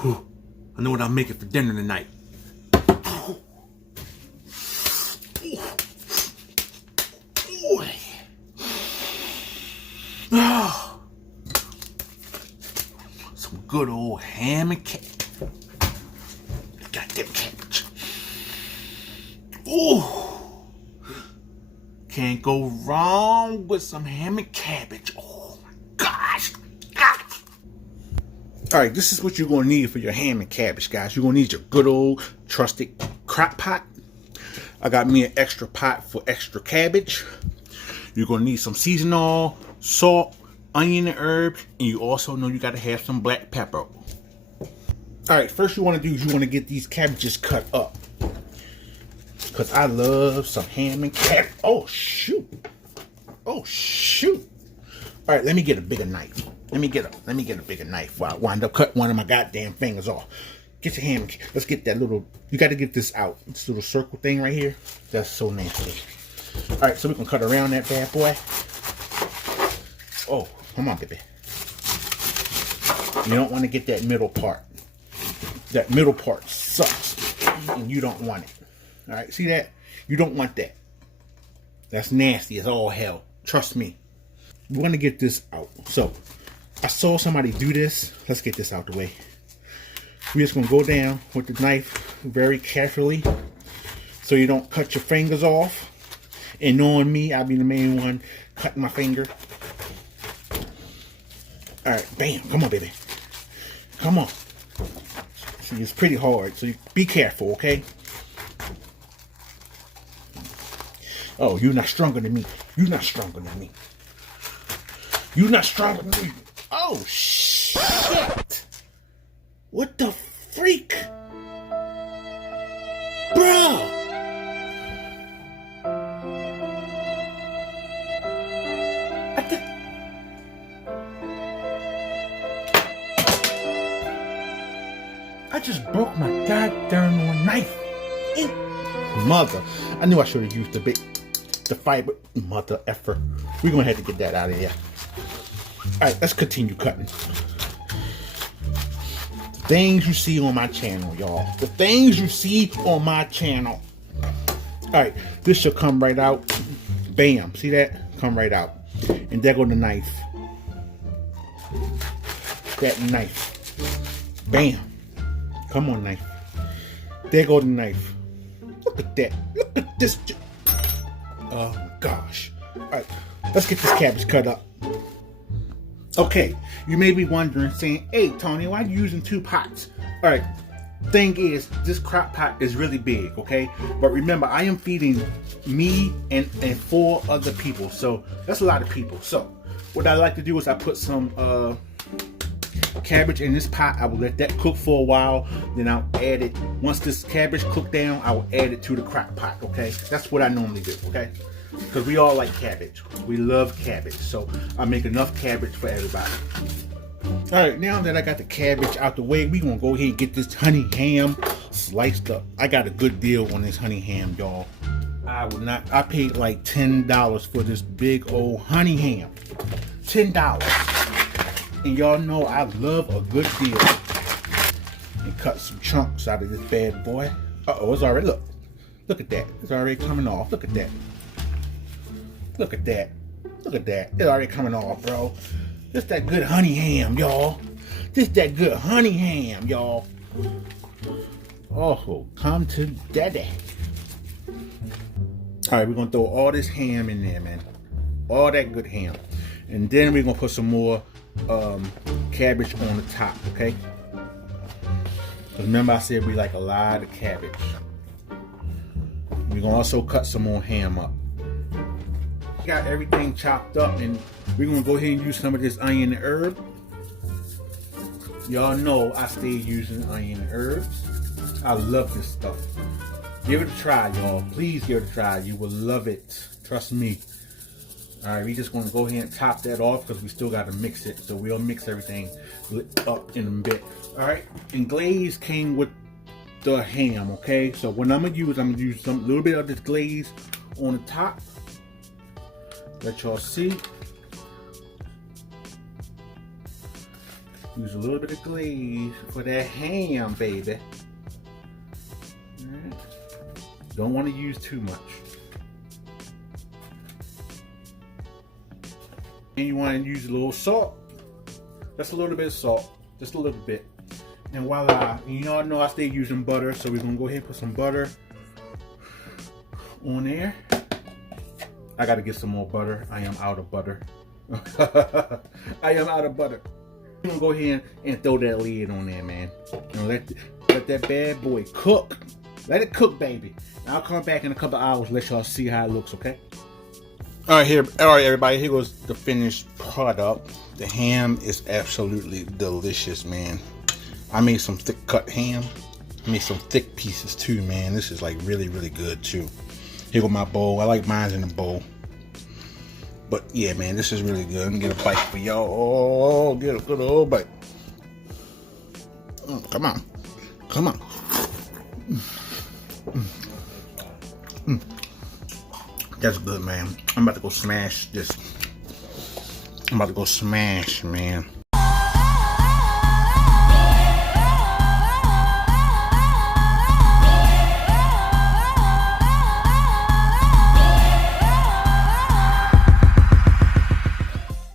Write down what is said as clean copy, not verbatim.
Whew. I know what I'm making for dinner tonight. Some good old ham and cabbage. Goddamn cabbage. Ooh. Can't go wrong with some ham and cabbage. Oh my gosh. Alright, this is what you're going to need for your ham and cabbage, guys. You're going to need your good old trusted crock pot. I got me an extra pot for extra cabbage. You're going to need some seasoning oil, salt, onion and herb, and you also know you got to have some black pepper. Alright, first you want to do is you want to get these cabbages cut up. Because I love some ham and cabbage. Oh, shoot. Oh, shoot. Alright, let me get a bigger knife. Let me get a bigger knife while I wind up cutting one of my goddamn fingers off. Get your ham. Let's get that little. You got to get this out. This little circle thing right here. That's so nasty. All right, so we can cut around that bad boy. Oh, come on, baby. You don't want to get that middle part. That middle part sucks, and you don't want it. All right, see that? You don't want that. That's nasty as all hell. Trust me. You want to get this out. So. I saw somebody do this. Let's get this out the way. We're just going to go down with the knife very carefully so you don't cut your fingers off. And knowing me, I'll be the main one cutting my finger. Alright, bam. Come on, baby. Come on. See, it's pretty hard, so be careful, okay? Oh, you're not stronger than me. You're not stronger than me. You're not stronger than me. Oh, shit. What the freak? Bro. I just broke my goddamn knife. Mother. I knew I should have used the fiber. Mother effer. We're going to have to get that out of here. Alright, let's continue cutting. The things you see on my channel, y'all. The things you see on my channel. Alright, this should come right out. Bam. See that? Come right out. And there go the knife. That knife. Bam. Come on, knife. There go the knife. Look at that. Look at this. Oh, gosh. Alright, let's get this cabbage cut up. Okay, you may be wondering, saying, hey, Tony, why are you using 2 pots? All right, thing is, this crock pot is really big, okay? But remember, I am feeding me and 4 other people, so that's a lot of people. So what I like to do is I put some cabbage in this pot. I will let that cook for a while, then I'll add it. Once this cabbage cooked down, I will add it to the crock pot, okay? That's what I normally do, okay? Because we all like cabbage. We love cabbage. So I make enough cabbage for everybody. Alright, now that I got the cabbage out the way, we're going to go ahead and get this honey ham sliced up. I got a good deal on this honey ham, y'all. I paid like $10 for this big old honey ham. $10. And y'all know I love a good deal. And cut some chunks out of this bad boy. Uh-oh, it's already, look at that. It's already coming off. Look at that. Look at that. Look at that. It's already coming off, bro. Just that good honey ham, y'all. Just that good honey ham, y'all. Oh, come to daddy. Alright, we're going to throw all this ham in there, man. All that good ham. And then we're going to put some more cabbage on the top, okay? Remember I said we like a lot of cabbage. We're going to also cut some more ham up. Got everything chopped up, and we're gonna go ahead and use some of this onion and herb. Y'all know I stay using onion and herbs. I love this stuff. Give it a try, y'all. Please give it a try. You will love it. Trust me. Alright, we just gonna go ahead and top that off because we still gotta mix it. So we'll mix everything up in a bit. Alright, and glaze came with the ham, okay? So what I'm gonna use a little bit of this glaze on the top. Let y'all see. Use a little bit of glaze for that ham, baby. Alright. Don't want to use too much. And you want to use a little salt. Just a little bit of salt. Just a little bit. And voila. And you all know I stay using butter, so we're going to go ahead and put some butter on there. I got to get some more butter. I am out of butter. I am out of butter. I'm going to go ahead and throw that lid on there, man. You know, let that bad boy cook. Let it cook, baby. And I'll come back in a couple hours, let y'all see how it looks, okay? All right, everybody. Here goes the finished product. The ham is absolutely delicious, man. I made some thick cut ham. I made some thick pieces too, man. This is like really, really good too. Here go my bowl. I like mine in a bowl. But yeah, man, this is really good. Let me get a bite for y'all. Oh, get a good old bite. Come on. Come on. That's good, man. I'm about to go smash this. I'm about to go smash, man.